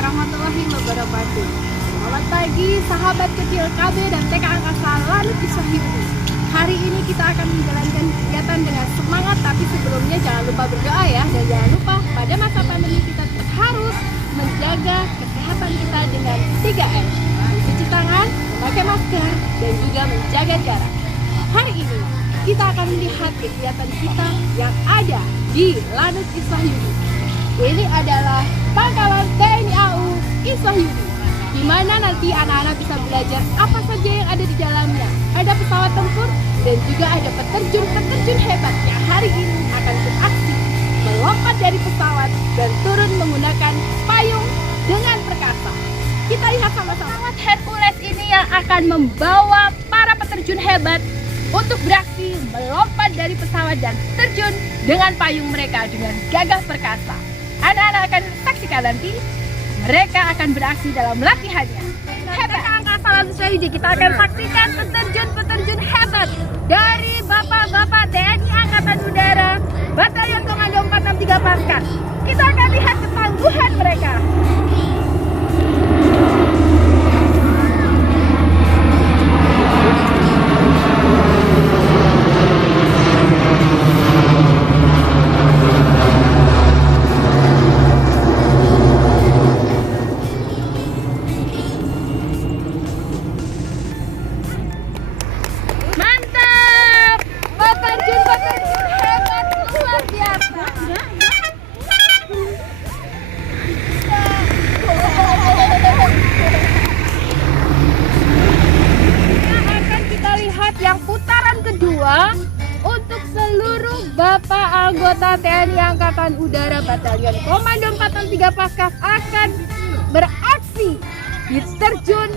warahmatullahi wabarakatuh. Selamat pagi sahabat kecil KB dan TK Angkasa Lanut Iswahyudi. Hari ini kita akan menjalankan kegiatan dengan semangat, tapi sebelumnya jangan lupa berdoa ya. Dan jangan lupa pada masa pandemi kita tetap harus menjaga kesehatan kita dengan 3M: mencuci tangan, memakai masker, dan juga menjaga jarak. Hari ini kita akan melihat kegiatan kita yang ada di Lanut Iswahyudi. Ini adalah pangkalan TNI AU Iswahyudi, di mana nanti anak-anak bisa belajar apa saja yang ada di dalamnya. Ada pesawat tempur dan juga ada peterjun hebat yang hari ini akan beraksi melompat dari pesawat dan turun menggunakan payung dengan perkasa. Kita lihat sama-sama. Pesawat Hercules ini yang akan membawa para peterjun hebat untuk beraksi melompat dari pesawat dan terjun dengan payung mereka dengan gagah perkasa. Anak-anak akan saksikan nanti mereka akan beraksi dalam latihannya. Hebat Angkasa Lanut Iswahyudi, kita akan saksikan peterjun hebat dari bapak-bapak TNI Angkatan Udara Batalion Komando 463 Paskas. Kita akan lihat ketangguhan mereka. Yang putaran kedua untuk seluruh bapak anggota TNI Angkatan Udara Batalion Komando 463 Paskas akan beraksi di terjun.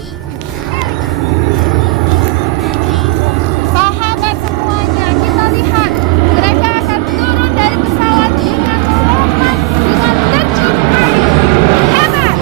Sahabat semuanya, kita lihat mereka akan turun dari pesawat dengan melompat dengan terjun payung. Hebat!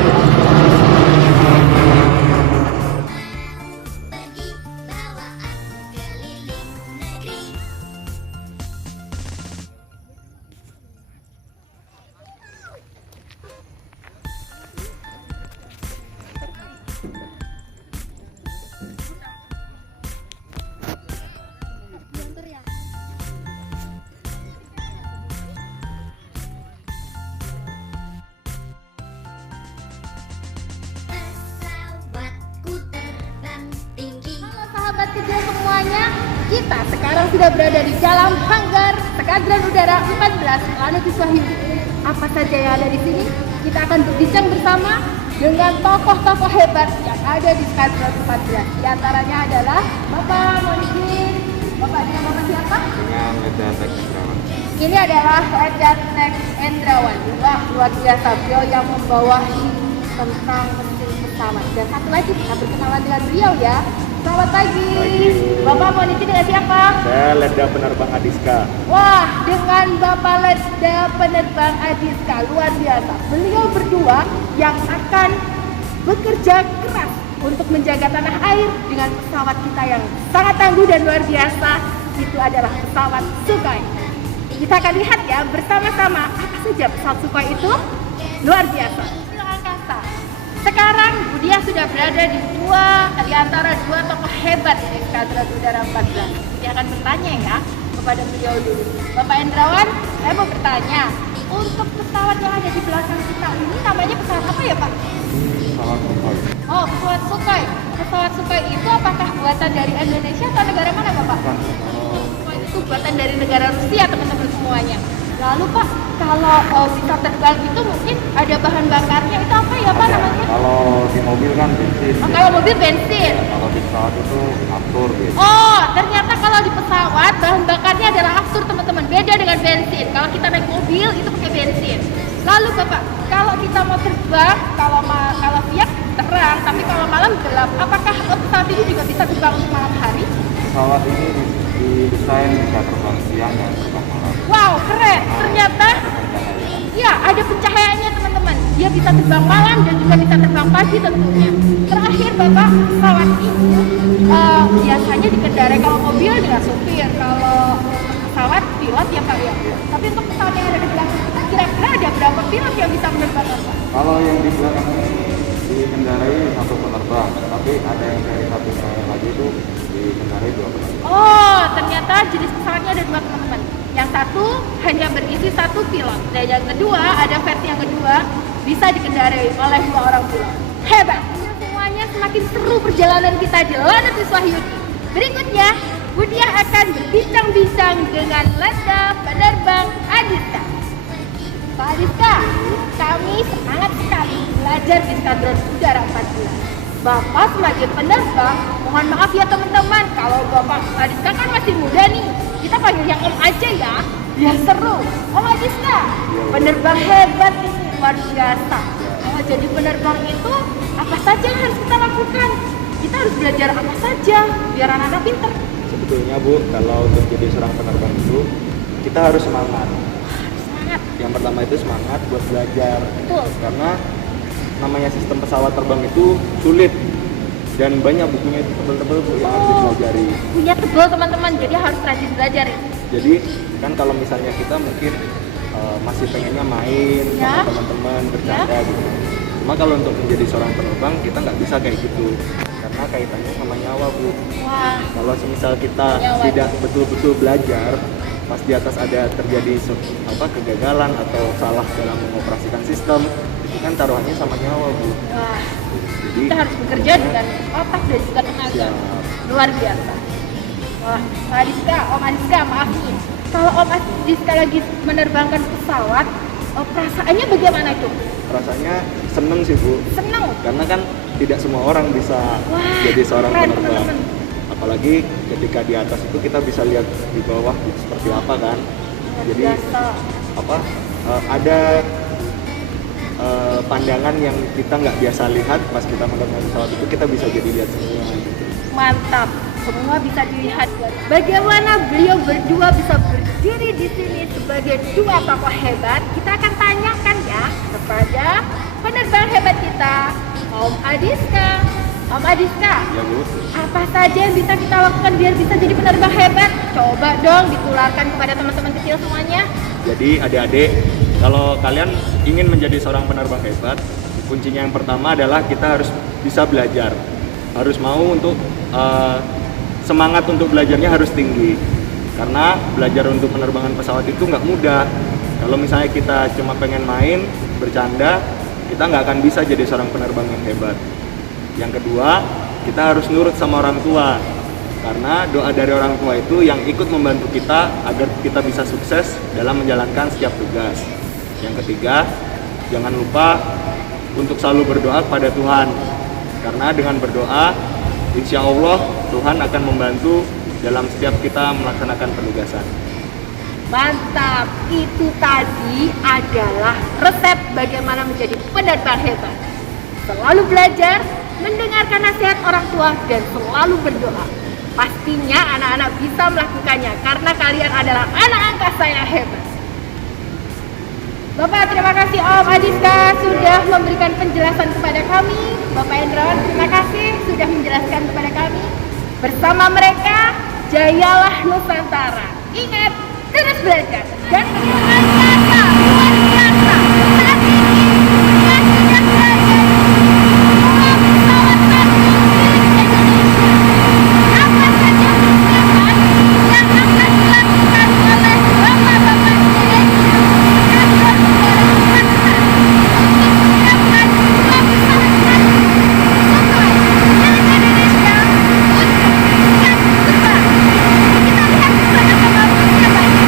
Sahabat kecil semuanya, kita sekarang sudah berada di dalam hanggar Sekadran Udara 14 Lanut Iswahyudi. Apa saja yang ada di sini? Kita akan berbincang bersama dengan tokoh-tokoh hebat yang ada di Sekadran 14. Di antaranya adalah Bapak Monikin. Bapak dengan Bapak siapa? Dengan Ledat Endrawan. Ini adalah Ledat Endrawan. Wah, luar biasa, beliau yang membawahi tentang mesin pesawat. Dan satu lagi kita berkenalan dengan beliau ya. Selamat pagi. Bapak Monikin dengan siapa? Saya Leda Penerbang Adiska. Wah, dengan Bapak Leda Penerbang Adiska, luar biasa. Beliau berdua yang akan bekerja keras untuk menjaga tanah air dengan pesawat kita yang sangat tangguh dan luar biasa. Itu adalah pesawat Sukhoi. Kita akan lihat ya bersama-sama apa saja pesawat Sukhoi itu. Luar biasa. Angkasa. Sekarang Budia sudah berada di antara dua tokoh hebat di Sekadran Udara 14. Dia akan bertanya ya kepada beliau dulu. Bapak Endrawan, saya mau bertanya, untuk pesawat yang ada di belakang kita ini namanya pesawat apa ya Pak? Pesawat Sukhoi. Oh, pesawat Sukhoi. Pesawat Sukhoi itu apakah buatan dari Indonesia atau negara mana Bapak? Itu buatan dari negara Rusia teman-teman semuanya. Lalu Pak, kalau bisa terbang itu mungkin ada bahan bakarnya, itu apa ya Pak namanya? Kalau di mobil kan bensin. Oh, kalau mobil bensin. Kalau di pesawat itu aftur gitu. Oh, ternyata kalau di pesawat bahan bakarnya adalah aftur teman-teman, beda dengan bensin. Kalau kita naik mobil itu pakai bensin. Lalu Bapak, kalau kita mau terbang, kalau siang terang, tapi kalau malam gelap, apakah pesawat ini juga bisa terbang untuk malam hari? Pesawat ini didesain bisa terbang siang dan terbang malam. Wow, keren. Ternyata ya ada pencahayaannya teman-teman. Dia bisa terbang malam dan juga bisa terbang pagi tentunya. Terakhir Bapak, pesawat ini biasanya dikendarai kalau mobil dengan supir, kalau pesawat pilot ya Pak ya. Tapi untuk pesawat yang ada di belakang kita kira-kira ada berapa pilot yang bisa menerbangkan Pak? Kalau yang di belakang ini dikendarai satu penerbang, tapi ada yang dari satunya lagi itu dikendarai dua penerbang. Oh, ternyata jenis pesawatnya ada dua teman-teman. Yang satu hanya berisi satu pilot, dan yang kedua ada versi yang kedua bisa dikendarai oleh dua orang pilot. Hebat! Semuanya semakin seru perjalanan kita di Lanut Wiswahyudi. Berikutnya, Budiah akan berbincang-bincang dengan Letda Penerbang Adiska. Pak Adiska, kami semangat sekali belajar di Skadron Udara 14. Bapak sebagai penerbang, mohon maaf ya teman-teman, kalau Bapak Adiska kan masih muda nih, kita panggil yang Om aja ya, biar seru. Om Adiska, penerbang hebat ini, luar biasa. Kalau jadi penerbang itu, apa saja yang harus kita lakukan? Kita harus belajar apa saja, biar anak-anak pinter. Sebetulnya Bu, kalau untuk jadi seorang penerbang itu, kita harus semangat. Semangat. Yang pertama itu semangat buat belajar. Betul. Karena namanya sistem pesawat terbang itu sulit dan banyak bukunya itu tebal-tebal Bu yang harus dipelajari. Punya tebal teman-teman, jadi harus rajin belajar ya. Jadi kan kalau misalnya kita mungkin masih pengennya main Ya. sama teman-teman bercanda gitu. Cuma kalau untuk menjadi seorang penerbang kita nggak bisa kayak gitu karena kaitannya sama nyawa Bu. Wah, Kalau semisal kita Nyawa. tidak betul-betul belajar, pas di atas ada terjadi kegagalan atau salah dalam mengoperasikan sistem, itu kan taruhannya sama nyawa Bu. wah. Jadi Kita harus bekerja dengan otak dan juga tenaga. siap. Luar biasa. Wah, Pak Adiska, Om Adiska, maaf nih. Kalau Om Adiska lagi menerbangkan pesawat, perasaannya bagaimana itu? Rasanya seneng sih Bu, Senang. karena kan tidak semua orang bisa Wah, jadi seorang keren, penerbang. teman-teman. Apalagi ketika di atas itu kita bisa lihat di bawah seperti apa kan. Luar Jadi biasa. ada pandangan yang kita nggak biasa lihat pas kita menerbangkan pesawat itu kita bisa jadi lihat semua gitu. Mantap. Semua bisa dilihat. Bagaimana beliau berdua bisa berdiri di sini sebagai dua tokoh hebat? Kita akan tanyakan ya kepada penerbang hebat kita, Om Adiska. Om Adiska, Ya Bu. apa saja yang bisa kita lakukan biar bisa jadi penerbang hebat? Coba dong ditularkan kepada teman-teman kecil semuanya. Jadi adik-adik, kalau kalian ingin menjadi seorang penerbang hebat, kuncinya yang pertama adalah kita harus bisa belajar. Harus mau untuk semangat untuk belajarnya harus tinggi. Karena belajar untuk penerbangan pesawat itu nggak mudah. Kalau misalnya kita cuma pengen main, bercanda, kita nggak akan bisa jadi seorang penerbang yang hebat. Yang kedua, kita harus nurut sama orang tua. Karena doa dari orang tua itu yang ikut membantu kita agar kita bisa sukses dalam menjalankan setiap tugas. Yang ketiga, jangan lupa untuk selalu berdoa kepada Tuhan. Karena dengan berdoa, insya Allah Tuhan akan membantu dalam setiap kita melaksanakan penugasan. Mantap, itu tadi adalah resep bagaimana menjadi penerbang hebat. Selalu belajar, mendengarkan nasihat orang tua, dan selalu berdoa. Pastinya anak-anak bisa melakukannya karena kalian adalah anak angkasa yang hebat. Bapak, terima kasih Om Adiska sudah memberikan penjelasan kepada kami. Bapak Endron, terima kasih sudah menjelaskan kepada kami. Bersama mereka, jayalah Nusantara. Ingat, terus belajar dan luar biasa, luar biasa. Saat ini kita sudah belajar dua pesawat tempur milik Indonesia. Apa saja persiapan yang akan dilakukan oleh bapak-bapak direktur Skadron Udara 14 untuk menyiapkan dua pesawat tempur Sukhoi milik Indonesia untuk yang terbang. Kita lihat bersama-sama persiapannya.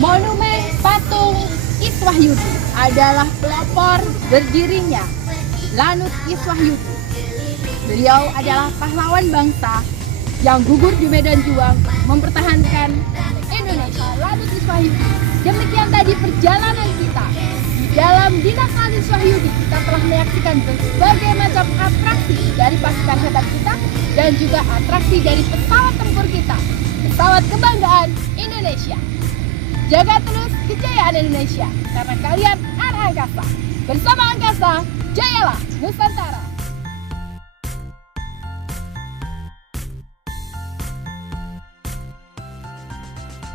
Monumen patung Iswahyudi adalah pelopor berdirinya Lanut Iswahyudi. Beliau adalah pahlawan bangsa yang gugur di medan juang mempertahankan Indonesia. Lanut Iswahyudi. Demikian tadi perjalanan kita di dalam Dinas Lanut Iswahyudi. Kita telah menyaksikan berbagai macam atraksi dari pasukan hebat kita dan juga atraksi dari pesawat tempur kita, pesawat kebanggaan Indonesia. Jaga terus kejayaan Indonesia karena kalian anak angkasa. Bersama angkasa, jayalah Nusantara.